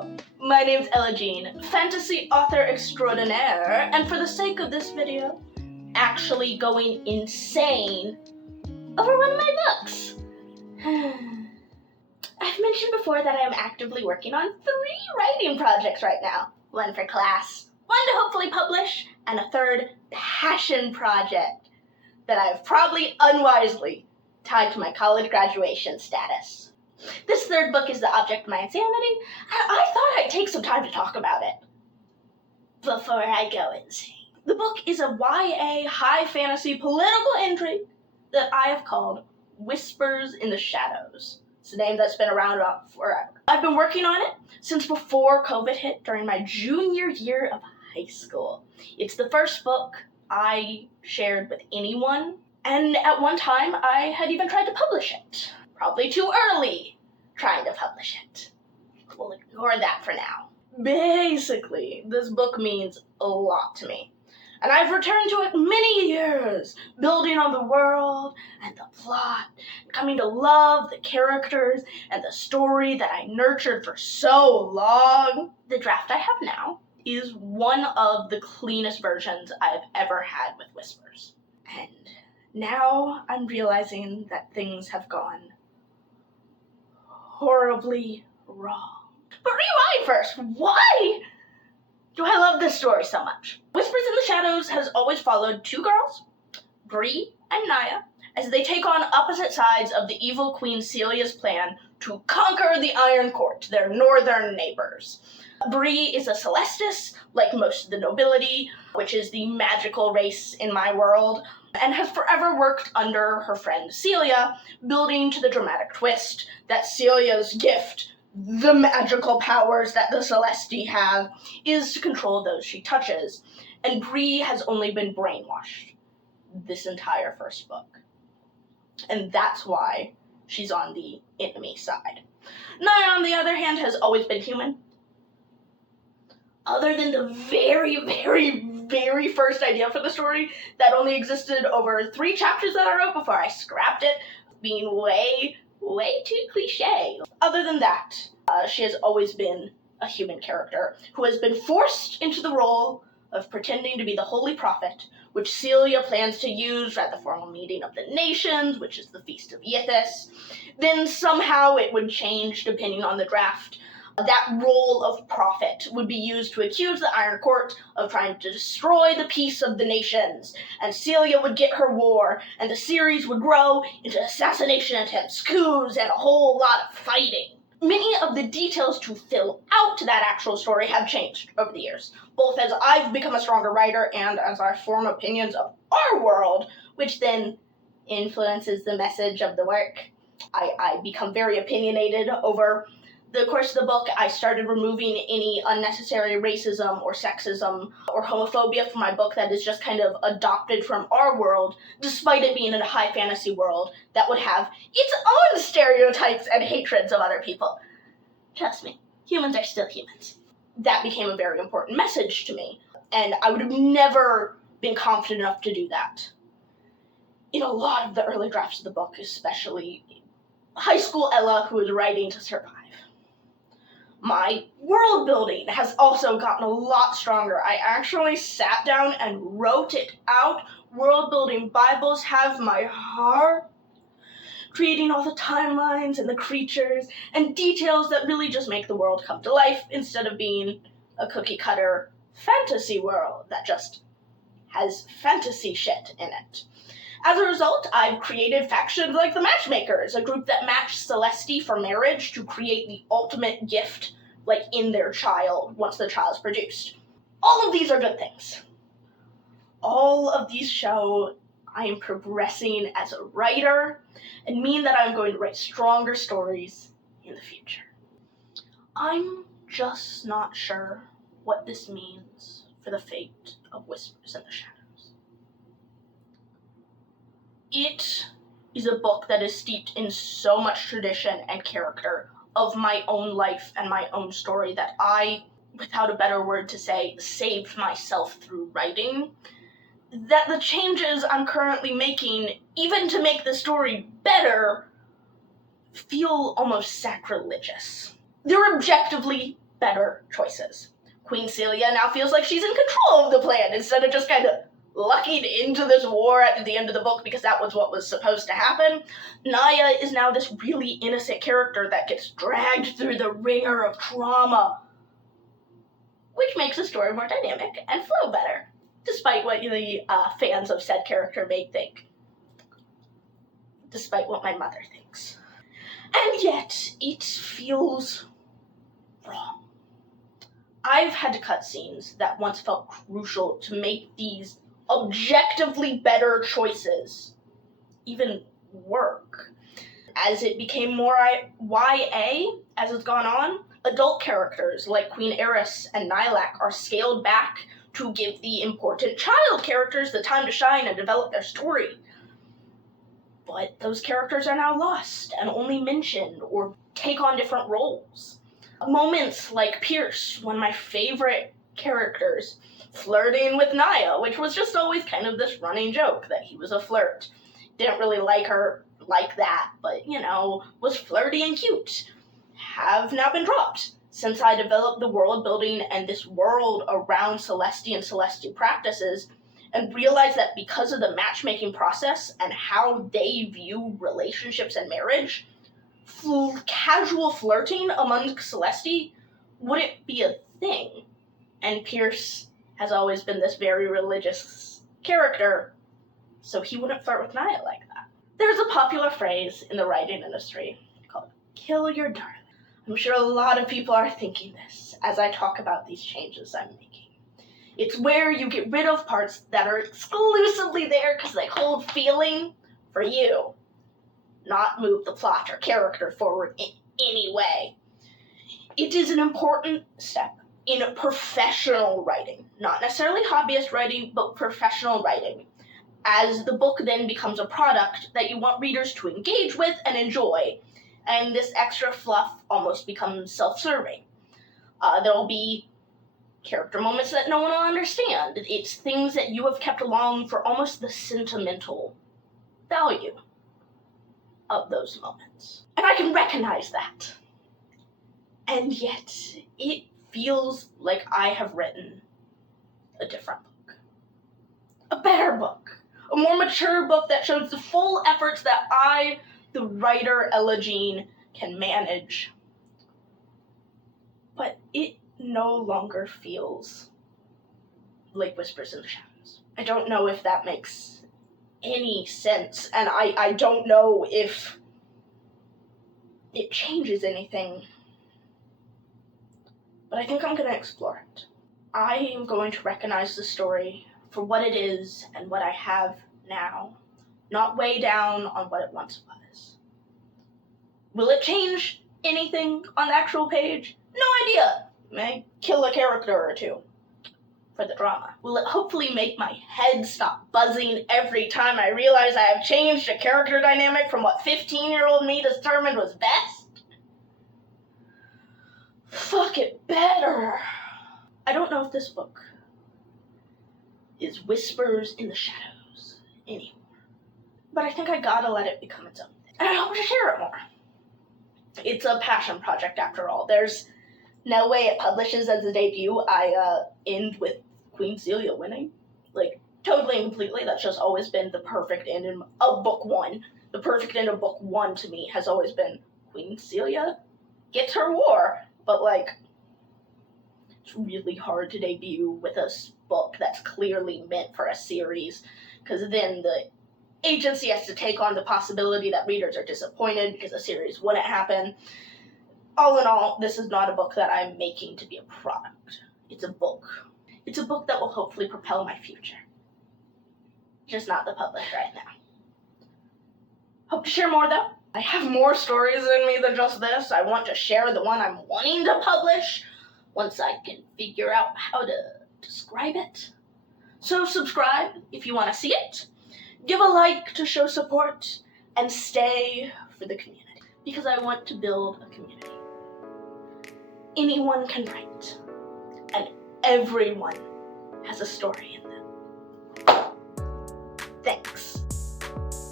Hello, my name's Ella Jean, fantasy author extraordinaire, and for the sake of this video, actually going insane over one of my books. I've mentioned before that I am actively working on 3 writing projects right now. One for class, one to hopefully publish, and a 3rd passion project that I've probably unwisely tied to my college graduation status. This 3rd book is the object of my insanity, and I thought I'd take some time to talk about it before I go insane. The book is a YA high fantasy political intrigue that I have called Whispers in the Shadows. It's a name that's been around about forever. I've been working on it since before COVID hit during my junior year of high school. It's the first book I shared with anyone, and at one time I had even tried to publish it. Probably too early trying to publish it. We'll ignore that for now. Basically, this book means a lot to me. And I've returned to it many years, building on the world and the plot, coming to love the characters and the story that I nurtured for so long. The draft I have now is one of the cleanest versions I've ever had with Whispers. And now I'm realizing that things have gone horribly wrong. But rewind first. Why do I love this story so much? Whispers in the Shadows has always followed 2 girls, Bree and Naya, as they take on opposite sides of the evil Queen Celia's plan to conquer the Iron Court, their northern neighbors. Bree is a Celestis, like most of the nobility, which is the magical race in my world, and has forever worked under her friend Celia, building to the dramatic twist that Celia's gift, the magical powers that the Celesti have, is to control those she touches, and Bree has only been brainwashed this entire first book. And that's why she's on the enemy side. Naya, on the other hand, has always been human. Other than the very first idea for the story that only existed over 3 chapters that I wrote before I scrapped it, being way too cliche. Other than that, she has always been a human character who has been forced into the role of pretending to be the Holy Prophet, which Celia plans to use at the formal meeting of the nations, which is the Feast of Yithis. Then somehow it would change depending on the draft. That role of prophet would be used to accuse the Iron Court of trying to destroy the peace of the nations, and Celia would get her war, and the series would grow into assassination attempts, coups, and a whole lot of fighting. Many of the details to fill out that actual story have changed over the years, both as I've become a stronger writer and as I form opinions of our world, which then influences the message of the work. I become very opinionated over the course of the book. I started removing any unnecessary racism or sexism or homophobia from my book that is just kind of adopted from our world, despite it being in a high fantasy world that would have its own stereotypes and hatreds of other people. Trust me, humans are still humans. That became a very important message to me, and I would have never been confident enough to do that in a lot of the early drafts of the book, especially high school Ella, who was writing to survive. My world building has also gotten a lot stronger. I actually sat down and wrote it out. World building Bibles have my heart. Creating all the timelines and the creatures and details that really just make the world come to life instead of being a cookie cutter fantasy world that just has fantasy shit in it. As a result, I've created factions like the Matchmakers, a group that match Celesti for marriage to create the ultimate gift, like in their child, once the child's produced. All of these are good things. All of these show I am progressing as a writer and mean that I'm going to write stronger stories in the future. I'm just not sure what this means for the fate of Whispers in the Shadows. It is a book that is steeped in so much tradition and character of my own life and my own story that I, without a better word to say, saved myself through writing. That the changes I'm currently making, even to make the story better, feel almost sacrilegious. They're objectively better choices. Queen Celia now feels like she's in control of the plan instead of just kind of luckied into this war at the end of the book because that was what was supposed to happen. Naya is now this really innocent character that gets dragged through the ringer of trauma, which makes the story more dynamic and flow better, despite what the fans of said character may think. Despite what my mother thinks. And yet, it feels wrong. I've had to cut scenes that once felt crucial to make these objectively better choices even work. As it became more YA, as it's gone on, adult characters like Queen Eris and Nylak are scaled back to give the important child characters the time to shine and develop their story. But those characters are now lost and only mentioned or take on different roles. Moments like Pierce, one of my favorite characters, flirting with Naya, which was just always kind of this running joke that he was a flirt. Didn't really like her like that, but, was flirty and cute. Have now been dropped since I developed the world building and this world around Celestia and Celestia practices, and realized that because of the matchmaking process and how they view relationships and marriage, casual flirting among Celestia wouldn't be a thing. And Pierce has always been this very religious character, so he wouldn't flirt with Naya like that. There's a popular phrase in the writing industry called "kill your darling." I'm sure a lot of people are thinking this as I talk about these changes I'm making. It's where you get rid of parts that are exclusively there because they hold feeling for you, not move the plot or character forward in any way. It is an important step in professional writing, not necessarily hobbyist writing, but professional writing, as the book then becomes a product that you want readers to engage with and enjoy, and this extra fluff almost becomes self-serving. There'll be character moments that no one will understand. It's things that you have kept along for almost the sentimental value of those moments. And I can recognize that. And yet, it feels like I have written a different book. A better book. A more mature book that shows the full efforts that I, the writer Ella Jean, can manage. But it no longer feels like Whispers in the Shadows. I don't know if that makes any sense, and I don't know if it changes anything, but I think I'm going to explore it. I am going to recognize the story for what it is and what I have now, not weigh down on what it once was. Will it change anything on the actual page? No idea. May kill a character or two for the drama. Will it hopefully make my head stop buzzing every time I realize I have changed a character dynamic from what 15-year-old me determined was best? Fuck it better. I don't know if this book is Whispers in the Shadows anymore, but I think I gotta let it become its own thing. And I hope to share it more. It's a passion project after all. There's no way it publishes as a debut. I end with Queen Celia winning. Totally and completely. That's just always been the perfect end of book one. The perfect end of book one to me has always been Queen Celia gets her war. But, it's really hard to debut with a book that's clearly meant for a series, because then the agency has to take on the possibility that readers are disappointed because the series wouldn't happen. All in all, this is not a book that I'm making to be a product. It's a book. It's a book that will hopefully propel my future. Just not the published right now. Hope to share more, though. I have more stories in me than just this. I want to share the one I'm wanting to publish once I can figure out how to describe it. So subscribe if you want to see it. Give a like to show support. And stay for the community. Because I want to build a community. Anyone can write, and everyone has a story.